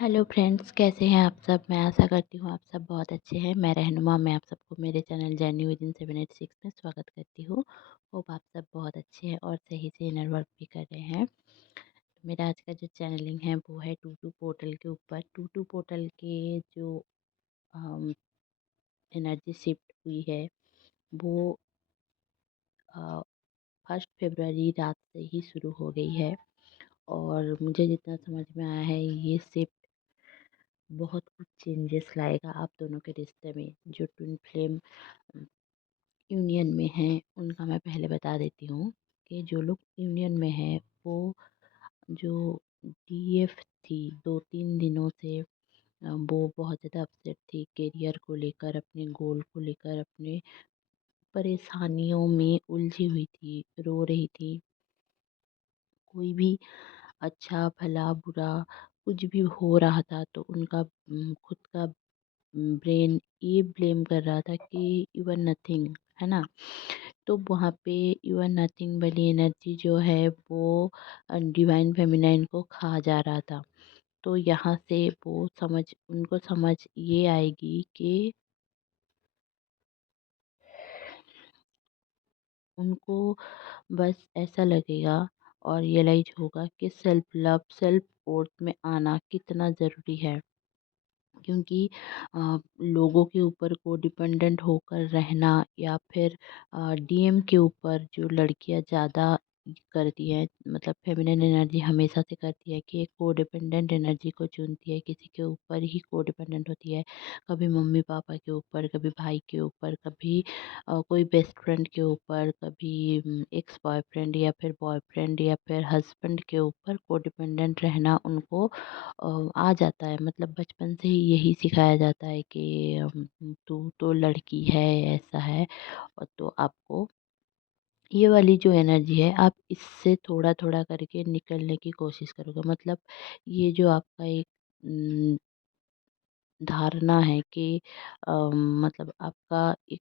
Hello friends, कैसे हैं आप सब। मैं आशा करती हूँ आप सब बहुत अच्छे हैं। मैं रहनुमा मैं आप सबको मेरे चैनल जर्नी विद इन 786 में स्वागत करती हूँ। होप आप सब बहुत अच्छे हैं और सही से इनर वर्क भी कर रहे हैं। मेरा आज का जो चैनलिंग है वो है टू टू पोर्टल के ऊपर। टू टू पोर्टल के जो एनर्जी शिफ्ट हुई है वो 1 फरवरी रात से ही शुरू हो गई है। और मुझे जितना समझ में आया है ये शिफ्ट बहुत कुछ चेंजेस लाएगा आप दोनों के रिश्ते में। जो ट्विन फ्लेम यूनियन में हैं उनका मैं पहले बता देती हूँ कि जो लोग यूनियन में हैं वो जो डीएफ थी 2-3 दिनों से वो बहुत ज़्यादा अपसेट थी करियर को लेकर, अपने गोल को लेकर, अपने परेशानियों में उलझी हुई थी, रो रही थी। कोई भी अच्छा भला बुरा कुछ भी हो रहा था तो उनका खुद का ब्रेन ये ब्लेम कर रहा था कि यू आर नथिंग, है ना। तो वहाँ पे यू आर नथिंग वाली एनर्जी जो है वो डिवाइन फेमिनाइन को खा जा रहा था। तो यहाँ से वो उनको समझ ये आएगी कि उनको बस ऐसा लगेगा और रियलाइज होगा कि सेल्फ लव सेल्फ वर्थ में आना कितना ज़रूरी है। क्योंकि लोगों के ऊपर को डिपेंडेंट होकर रहना या फिर डीएम के ऊपर जो लड़कियां ज़्यादा करती हैं, मतलब फेमिनिन एनर्जी हमेशा से करती है कि एक कोडिपेंडेंट एनर्जी को चुनती है, किसी के ऊपर ही कोडिपेंडेंट होती है। कभी मम्मी पापा के ऊपर, कभी भाई के ऊपर, कभी कोई बेस्ट फ्रेंड के ऊपर, कभी एक्स बॉयफ्रेंड या फिर बॉयफ्रेंड या फिर हस्बैंड के ऊपर कोडिपेंडेंट रहना उनको आ जाता है। मतलब बचपन से ही यही सिखाया जाता है कि तू तो लड़की है, ऐसा है। और तो आपको ये वाली जो एनर्जी है आप इससे थोड़ा थोड़ा करके निकलने की कोशिश करोगे। मतलब ये जो आपका एक धारणा है कि मतलब आपका एक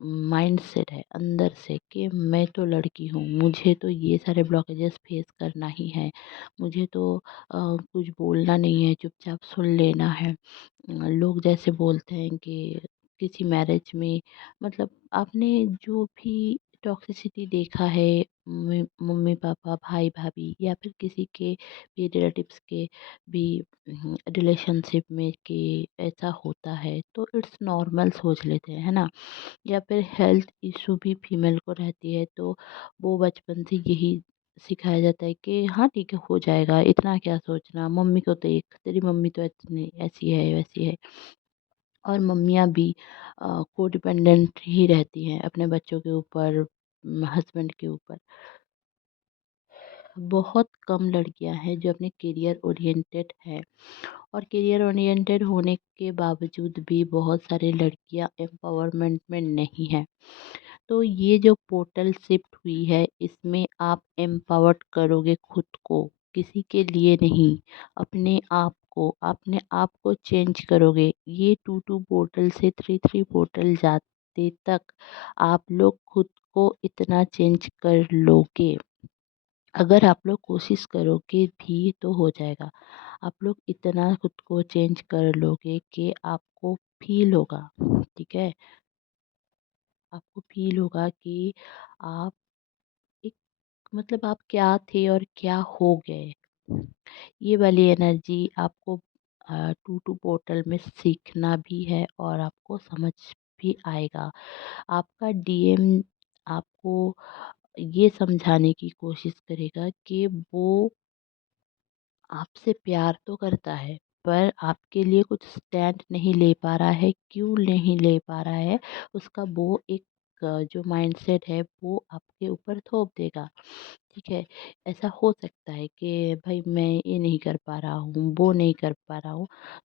माइंडसेट है अंदर से कि मैं तो लड़की हूँ, मुझे तो ये सारे ब्लॉकेजेस फेस करना ही है, मुझे तो कुछ बोलना नहीं है, चुपचाप सुन लेना है। लोग जैसे बोलते हैं कि किसी मैरिज में, मतलब आपने जो भी टॉक्सिसिटी देखा है मम्मी पापा भाई भाभी या फिर किसी के भी रिलेटिव्स के भी रिलेशनशिप में कि ऐसा होता है तो इट्स नॉर्मल सोच लेते हैं, है ना। या फिर हेल्थ इशू भी फीमेल को रहती है तो वो बचपन से यही सिखाया जाता है कि हाँ ठीक है हो जाएगा, इतना क्या सोचना, मम्मी को देख तेरी मम्मी तो इतनी ऐसी है वैसी है। और मम्मियाँ भी कोडिपेंडेंट ही रहती हैं अपने बच्चों के ऊपर, हस्बैंड के ऊपर। बहुत कम लड़कियां हैं जो अपने करियर ओरिएंटेड है। और करियर ओरिएंटेड होने के बावजूद भी बहुत सारी लड़कियां एम्पावरमेंट में नहीं हैं। तो ये जो पोर्टल शिफ्ट हुई है इसमें आप एम्पावर्ड करोगे खुद को, किसी के लिए नहीं, अपने आप को चेंज करोगे। ये 2-2 पोर्टल से 3-3 पोर्टल जाते तक आप लोग खुद को इतना चेंज कर लोगे। अगर आप लोग कोशिश करोगे भी तो हो जाएगा। आप लोग इतना खुद को चेंज कर लोगे कि आपको फील होगा, ठीक है। आपको फील होगा कि आप एक, मतलब आप क्या थे और क्या हो गए। ये वाली एनर्जी आपको टू टू पोर्टल में सीखना भी है और आपको समझ भी आएगा। आपका डीएम आपको ये समझाने की कोशिश करेगा कि वो आपसे प्यार तो करता है पर आपके लिए कुछ स्टैंड नहीं ले पा रहा है। क्यों नहीं ले पा रहा है, उसका वो एक जो माइंडसेट है वो आपके ऊपर थोप देगा, ठीक है। ऐसा हो सकता है कि भाई मैं ये नहीं कर पा रहा हूँ, वो नहीं कर पा रहा हूँ।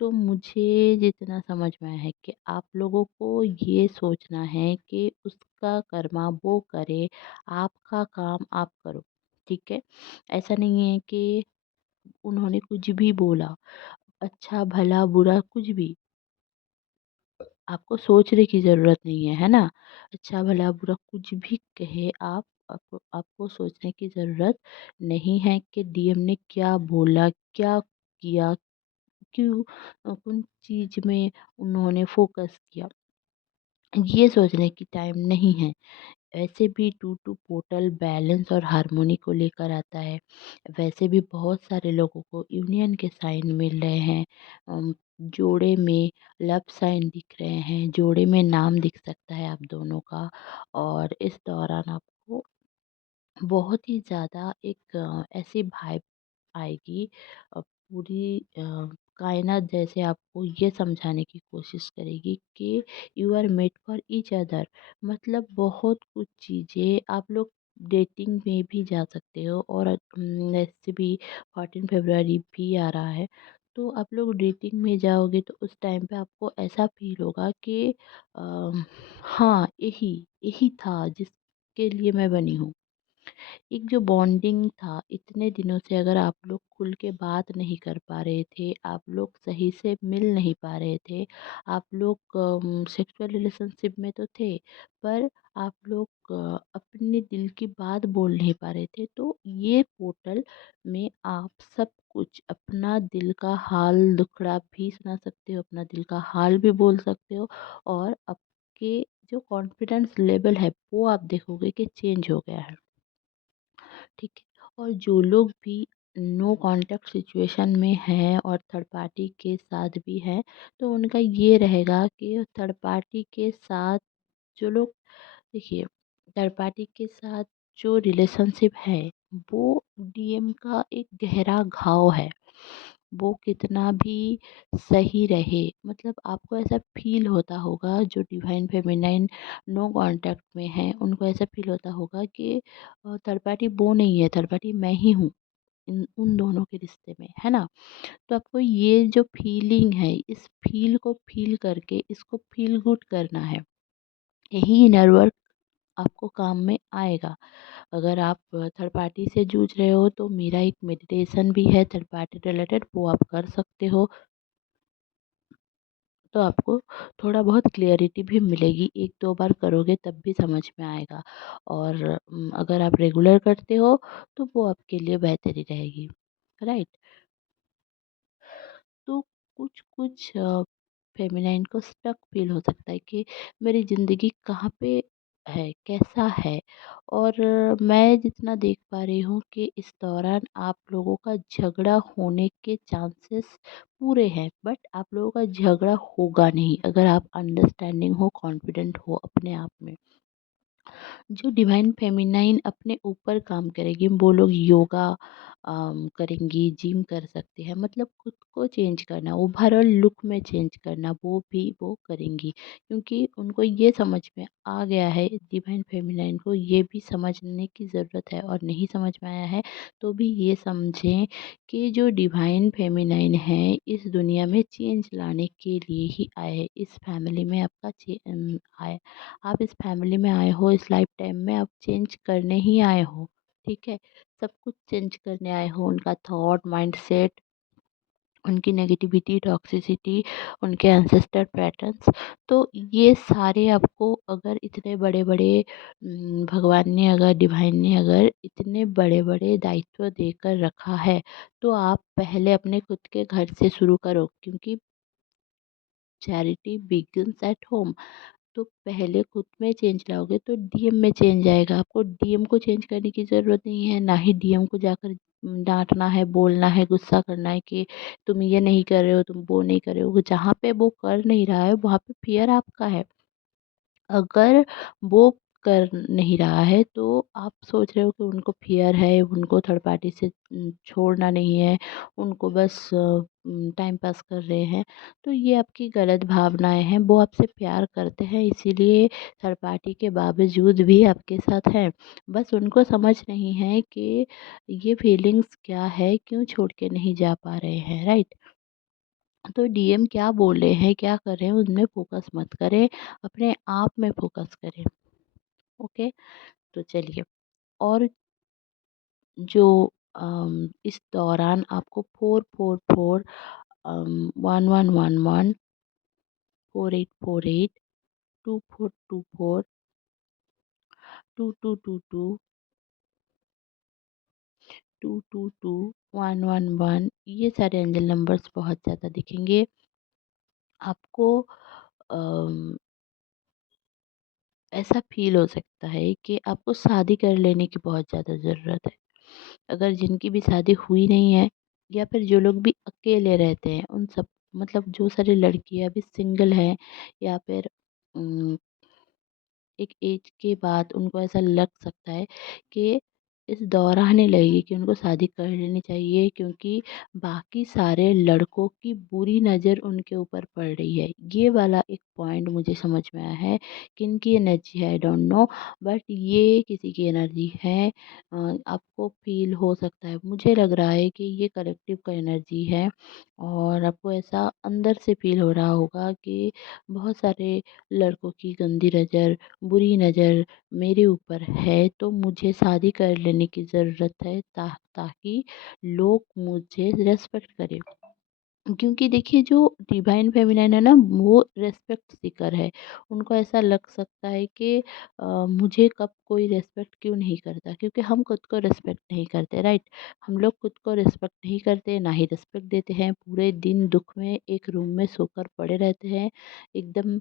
तो मुझे जितना समझ में आया है कि आप लोगों को ये सोचना है कि उसका कर्मा वो करे, आपका काम आप करो, ठीक है। ऐसा नहीं है कि उन्होंने कुछ भी बोला, अच्छा भला बुरा कुछ भी आपको सोचने की ज़रूरत नहीं है, है ना। अच्छा भला बुरा कुछ भी कहे आपको सोचने की ज़रूरत नहीं है कि डीएम ने क्या बोला, क्या किया, क्यों कौन चीज़ में उन्होंने फ़ोकस किया, ये सोचने की टाइम नहीं है। ऐसे भी टू टू पोर्टल बैलेंस और हार्मोनी को लेकर आता है। वैसे भी बहुत सारे लोगों को यूनियन के साइन मिल रहे हैं। जोड़े में लव साइन दिख रहे हैं, जोड़े में नाम दिख सकता है आप दोनों का। और इस दौरान आपको बहुत ही ज़्यादा एक ऐसी वाइब आएगी, पूरी कायनात जैसे आपको ये समझाने की कोशिश करेगी कि you are made for each other. मतलब बहुत कुछ चीज़ें आप लोग डेटिंग में भी जा सकते हो। और ऐसे भी 14 फरवरी भी आ रहा है, तो आप लोग डेटिंग में जाओगे तो उस टाइम पे आपको ऐसा फील होगा कि हाँ, यही यही था जिसके लिए मैं बनी हूँ। एक जो बॉन्डिंग था इतने दिनों से, अगर आप लोग खुल के बात नहीं कर पा रहे थे, आप लोग सही से मिल नहीं पा रहे थे, आप लोग सेक्सुअल रिलेशनशिप में तो थे, पर आप लोग अपने दिल की बात बोल नहीं पा रहे थे, तो ये पोर्टल में आप सब कुछ अपना दिल का हाल दुखड़ा भी सुना सकते हो, अपना दिल का हाल भी बोल सकते हो। और आपके जो कॉन्फिडेंस लेवल है वो आप देखोगे कि चेंज हो गया है। ठीक है। और जो लोग भी नो कॉन्टैक्ट सिचुएशन में हैं और थर्ड पार्टी के साथ भी हैं, तो उनका ये रहेगा कि थर्ड पार्टी के साथ जो लोग, देखिए, थर्ड पार्टी के साथ जो रिलेशनशिप है वो डीएम का एक गहरा घाव है। वो कितना भी सही रहे, मतलब आपको ऐसा फील होता होगा जो डिवाइन फेमिनाइन नो कांटेक्ट में है, उनको ऐसा फील होता होगा कि थर्ड पार्टी वो नहीं है, थर्ड पार्टी मैं ही हूँ इन उन दोनों के रिश्ते में, है ना। तो आपको ये जो फीलिंग है, इस फील को फील करके इसको फील गुड करना है। यही इनर वर्क आपको काम में आएगा। अगर आप थर्ड पार्टी से जूझ रहे हो तो मेरा एक मेडिटेशन भी है थर्ड पार्टी रिलेटेड, वो आप कर सकते हो। तो आपको थोड़ा बहुत क्लैरिटी भी मिलेगी, 1-2 बार करोगे तब भी समझ में आएगा। और अगर आप रेगुलर करते हो तो वो आपके लिए बेहतरी रहेगी, राइट। तो कुछ फेमिनाइन को स्टक फील हो सकता है कि मेरी ज़िंदगी कहाँ पे है, कैसा है। और मैं जितना देख पा रही हूँ कि इस दौरान आप लोगों का झगड़ा होने के चांसेस पूरे हैं, बट आप लोगों का झगड़ा होगा नहीं अगर आप अंडरस्टैंडिंग हो, कॉन्फिडेंट हो अपने आप में। जो डिवाइन फेमिनाइन अपने ऊपर काम करेगी, वो लोग योगा करेंगी, जिम कर सकते हैं, मतलब खुद को चेंज करना, ओवरऑल लुक में चेंज करना, वो भी वो करेंगी। क्योंकि उनको ये समझ में आ गया है, डिवाइन फेमिनाइन को ये भी समझने की ज़रूरत है, और नहीं समझ में आया है तो भी ये समझें कि जो डिवाइन फेमिनाइन है इस दुनिया में चेंज लाने के लिए ही आए हैं। इस फैमिली में आपका आए, आप इस फैमिली में आए हो, इस लाइफ टाइम में आप चेंज करने ही आए हो। ठीक है। सब कुछ चेंज करने आए हो, उनका थॉट, माइंडसेट, उनकी नेगेटिविटी, टॉक्सिसिटी, उनके एंसेस्टर पैटर्न्स। तो ये सारे आपको, अगर इतने बड़े बड़े भगवान ने, अगर डिवाइन ने अगर इतने बड़े बड़े दायित्व देकर रखा है, तो आप पहले अपने खुद के घर से शुरू करो, क्योंकि चैरिटी बिगिंस एट होम। तो पहले खुद में चेंज लाओगे तो डीएम में चेंज आएगा। आपको डीएम को चेंज करने की ज़रूरत नहीं है, ना ही डीएम को जाकर डांटना है, बोलना है, गुस्सा करना है कि तुम ये नहीं कर रहे हो, तुम वो नहीं कर रहे हो। जहाँ पे वो कर नहीं रहा है वहाँ पे फियर आपका है। अगर वो कर नहीं रहा है तो आप सोच रहे हो कि उनको फ़ियर है, उनको थर्ड पार्टी से छोड़ना नहीं है, उनको बस टाइम पास कर रहे हैं, तो ये आपकी गलत भावनाएँ हैं। वो आपसे प्यार करते हैं, इसीलिए थर्ड पार्टी के बावजूद भी आपके साथ हैं। बस उनको समझ नहीं है कि ये फीलिंग्स क्या है, क्यों छोड़ के नहीं जा पा रहे हैं, राइट? तो डीएम क्या बोल रहे हैं, क्या कर रहे हैं, उनमें फ़ोकस मत करें, अपने आप में फ़ोकस करें। ओके। तो चलिए, और जो इस दौरान आपको 444 1111 4848 2424 2222 8222 111 ये सारे एंजल नंबर्स बहुत ज़्यादा दिखेंगे। आपको अम, ऐसा फ़ील हो सकता है कि आपको शादी कर लेने की बहुत ज़्यादा ज़रूरत है। अगर जिनकी भी शादी हुई नहीं है या फिर जो लोग भी अकेले रहते हैं उन सब मतलब जो सारी लड़कियां अभी सिंगल हैं या फिर उम, एक एज के बाद उनको ऐसा लग सकता है कि इस दौर आने लगेगी कि उनको शादी कर लेनी चाहिए क्योंकि बाकी सारे लड़कों की बुरी नज़र उनके ऊपर पड़ रही है। ये वाला एक पॉइंट मुझे समझ में आया है। किनकी एनर्जी है आई डोंट नो, बट ये किसी की एनर्जी है। आपको फ़ील हो सकता है, मुझे लग रहा है कि ये कलेक्टिव का एनर्जी है और आपको ऐसा अंदर से फ़ील हो रहा होगा कि बहुत सारे लड़कों की गंदी नज़र, बुरी नज़र मेरे ऊपर है तो मुझे शादी कर लेने की ज़रूरत है ताकि लोग मुझे रिस्पेक्ट करें। क्योंकि देखिए जो डिवाइन फेमिनाइन है ना वो रिस्पेक्ट सीकर है। उनको ऐसा लग सकता है कि मुझे कब कोई रिस्पेक्ट क्यों नहीं करता क्योंकि हम खुद को रिस्पेक्ट नहीं करते, राइट? हम लोग खुद को रिस्पेक्ट नहीं करते, ना ही रिस्पेक्ट देते हैं। पूरे दिन दुःख में एक रूम में सोकर पड़े रहते हैं। एकदम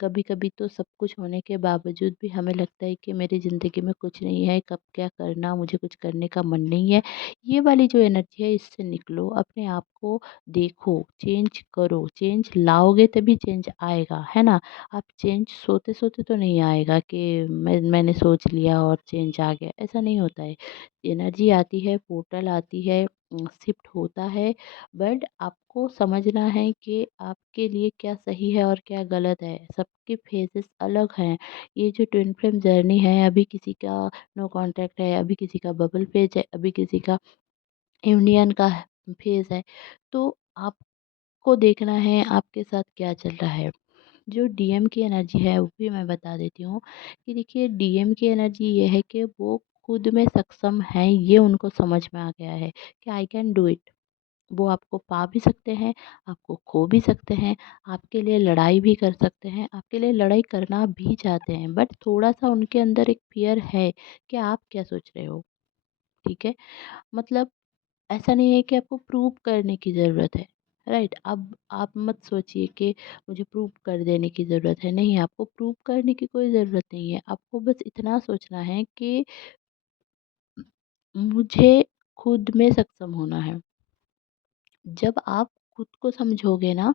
कभी-कभी तो सब कुछ होने के बावजूद भी हमें लगता है कि मेरी ज़िंदगी में कुछ नहीं है, कब क्या करना, मुझे कुछ करने का मन नहीं है। ये वाली जो एनर्जी है इससे निकलो, अपने आप को देखो, चेंज करो, चेंज लाओगे तभी चेंज आएगा, है ना? आप चेंज सोते-सोते तो नहीं आएगा कि मैंने सोच लिया और चेंज आ गया, ऐसा नहीं होता है। एनर्जी आती है, पोर्टल आती है, शिफ्ट होता है, बट आपको समझना है कि आपके लिए क्या सही है और क्या गलत है। सबके फेजेस अलग हैं। ये जो ट्विन फ्लेम जर्नी है, अभी किसी का नो कॉन्टैक्ट है, अभी किसी का बबल फेज है, अभी किसी का यूनियन का फेज है। तो आपको देखना है आपके साथ क्या चल रहा है। जो डीएम की एनर्जी है वो भी मैं बता देती हूँ कि देखिए डीएम की एनर्जी ये है कि वो खुद में सक्षम है, ये उनको समझ में आ गया है कि आई कैन डू इट। वो आपको पा भी सकते हैं, आपको खो भी सकते हैं, आपके लिए लड़ाई भी कर सकते हैं, आपके लिए लड़ाई करना भी चाहते हैं, बट थोड़ा-सा उनके अंदर एक फ़ियर है कि आप क्या सोच रहे हो, ठीक है? मतलब ऐसा नहीं है कि आपको प्रूव करने की ज़रूरत है, राइट? अब आप मत सोचिए कि मुझे प्रूव कर देने की ज़रूरत है, नहीं आपको प्रूव करने की कोई ज़रूरत नहीं है। आपको बस इतना सोचना है कि मुझे खुद में सक्षम होना है। जब आप खुद को समझोगे ना,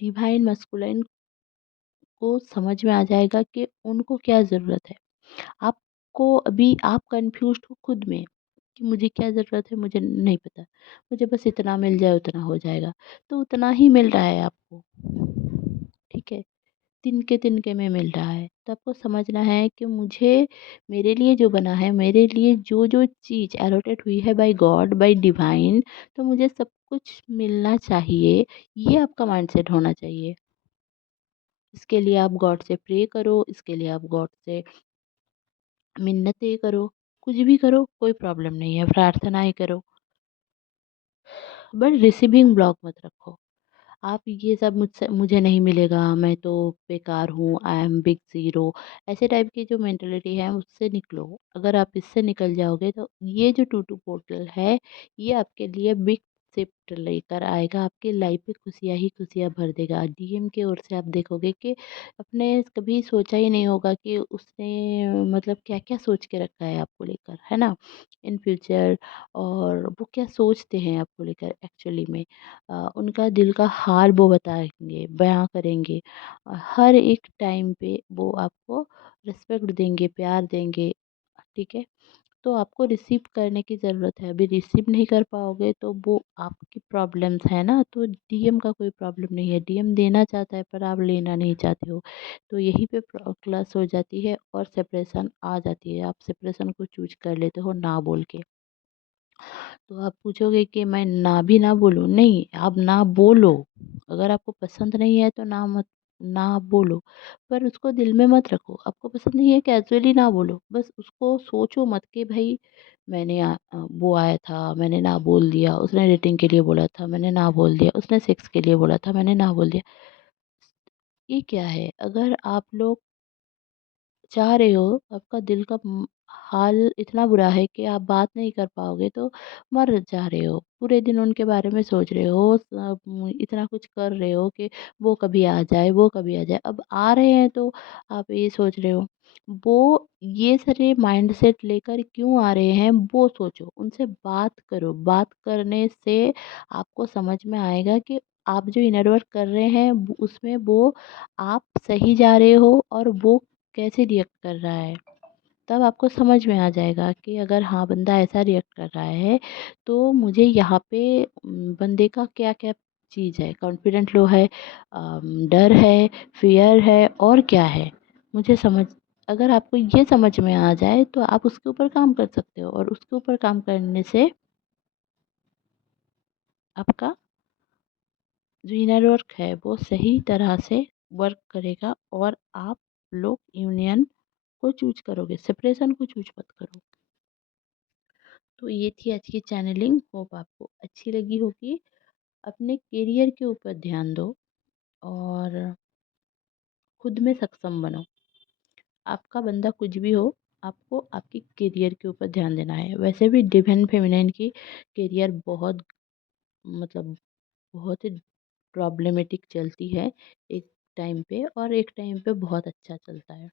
डिवाइन मस्कुलाइन को समझ में आ जाएगा कि उनको क्या ज़रूरत है। आपको अभी आप कन्फ्यूज़्ड हो खुद में कि मुझे क्या ज़रूरत है मुझे नहीं पता। मुझे बस इतना मिल जाए उतना हो जाएगा। तो उतना ही मिल रहा है आपको, ठीक है? तिनके-तिनके में मिल रहा है। तो आपको समझना है कि मुझे मेरे लिए जो बना है, मेरे लिए जो-जो चीज़ अलॉटेड हुई है बाय गॉड, बाय डिवाइन, तो मुझे सब कुछ मिलना चाहिए। ये आपका माइंडसेट होना चाहिए। इसके लिए आप गॉड से प्रे करो, इसके लिए आप गॉड से मिन्नतें करो, कुछ भी करो कोई प्रॉब्लम नहीं है, प्रार्थनाएँ करो, बट रिसीविंग ब्लॉक मत रखो। आप ये सब मुझसे मुझे नहीं मिलेगा, मैं तो बेकार हूँ, आई एम बिग ज़ीरो, ऐसे टाइप की जो मेंटालिटी है उससे निकलो। अगर आप इससे निकल जाओगे तो ये जो टू टू पोर्टल है, ये आपके लिए बिग शिफ्ट लेकर आएगा, आपकी लाइफ में खुशियाँ ही खुशियाँ भर देगा। डीएम की ओर से आप देखोगे कि आपने कभी सोचा ही नहीं होगा कि उसने मतलब क्या-क्या सोच के रखा है आपको लेकर, है ना? इन फ्यूचर और वो क्या सोचते हैं आपको लेकर एक्चुअली में। उनका दिल का हाल वो बताएँगे, बयाँ करेंगे। हर एक टाइम पे वो आपको रिस्पेक्ट देंगे, प्यार देंगे, ठीक है? तो आपको रिसीव करने की ज़रूरत है। अभी रिसीव नहीं कर पाओगे तो वो आपकी प्रॉब्लम्स है ना, तो डीएम का कोई प्रॉब्लम नहीं है। डीएम देना चाहता है पर आप लेना नहीं चाहते हो। तो यहीं पे क्लश हो जाती है और सेपरेशन आ जाती है। आप सेपरेशन को चूज़ कर लेते हो ना बोल के। तो आप पूछोगे कि मैं ना भी ना बोलूँ? नहीं, आप ना बोलो। अगर आपको पसंद नहीं है तो ना बोलो, पर उसको दिल में मत रखो। आपको पसंद नहीं है कैज़ुअली ना बोलो। बस उसको सोचो मत कि भई वो आया था, मैंने ना बोल दिया। उसने रेटिंग के लिए बोला था, मैंने ना बोल दिया। उसने सेक्स के लिए बोला था, मैंने ना बोल दिया। ये क्या है? अगर आप लोग चाह रहे हो, आपका दिल का हाल इतना बुरा है कि आप बात नहीं कर पाओगे तो मर जा रहे हो। पूरे दिन उनके बारे में सोच रहे हो, इतना कुछ कर रहे हो कि वो कभी आ जाए, वो कभी आ जाए। अब आ रहे हैं तो आप ये सोच रहे हो। वो ये सारे माइंडसेट लेकर क्यों आ रहे हैं वो सोचो, उनसे बात करो। बात करने से आपको समझ में आएगा कि आप जो इनर वर्क कर रहे हैं उसमें वो आप सही जा रहे हो और वो कैसे रिएक्ट कर रहा है। तब आपको समझ में आ जाएगा कि अगर हाँ बंदा ऐसा रिएक्ट कर रहा है तो मुझे यहाँ पे बंदे का क्या क्या चीज़ है, कॉन्फिडेंट लो है, डर है, फियर है और क्या है, मुझे समझ। अगर आपको ये समझ में आ जाए तो आप उसके ऊपर काम कर सकते हो और उसके ऊपर काम करने से आपका जो इनर वर्क है वो सही तरह से वर्क करेगा और आप लोग यूनियन को चूज करोगे, सेपरेशन को चूज मत करो। तो ये थी आज की चैनलिंग, होप आपको अच्छी लगी होगी। अपने करियर के ऊपर ध्यान दो और खुद में सक्षम बनो। आपका बंदा कुछ भी हो, आपको आपके करियर के ऊपर ध्यान देना है। वैसे भी डिवाइन फेमिनाइन की करियर बहुत, मतलब बहुत ही प्रॉब्लमेटिक चलती है एक टाइम पे, और एक टाइम पे बहुत अच्छा चलता है।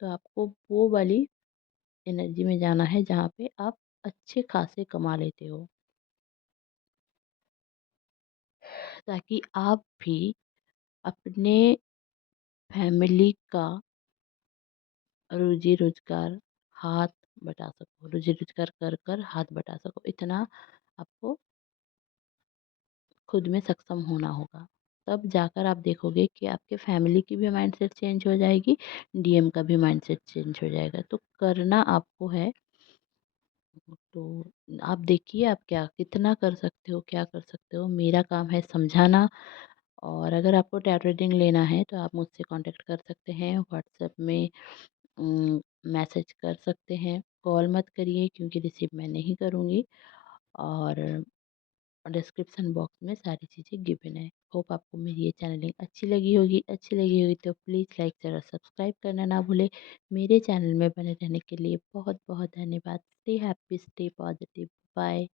तो आपको वो वाली एनर्जी में जाना है जहाँ पे आप अच्छे खासे कमा लेते हो, ताकि आप भी अपने फैमिली का रोजी रोजगार हाथ बटा सको, रोजी रोजगार कर कर हाथ बटा सको। इतना आपको खुद में सक्षम होना होगा। तब जाकर आप देखोगे कि आपके फैमिली की भी माइंडसेट चेंज हो जाएगी, डीएम का भी माइंडसेट चेंज हो जाएगा। तो करना आपको है। तो आप देखिए आप क्या कितना कर सकते हो, क्या कर सकते हो। मेरा काम है समझाना। और अगर आपको टैरो रीडिंग लेना है तो आप मुझसे कांटेक्ट कर सकते हैं, व्हाट्सएप में मैसेज कर सकते हैं। कॉल मत करिए क्योंकि रिसीव मैं नहीं करूँगी। और डिस्क्रिप्शन बॉक्स में सारी चीज़ें गिवन है। होप आपको मेरी ये चैनलिंग अच्छी लगी होगी तो प्लीज़ लाइक शेयर और सब्सक्राइब करना ना भूलें। मेरे चैनल में बने रहने के लिए बहुत बहुत धन्यवाद। Stay happy, stay positive, bye.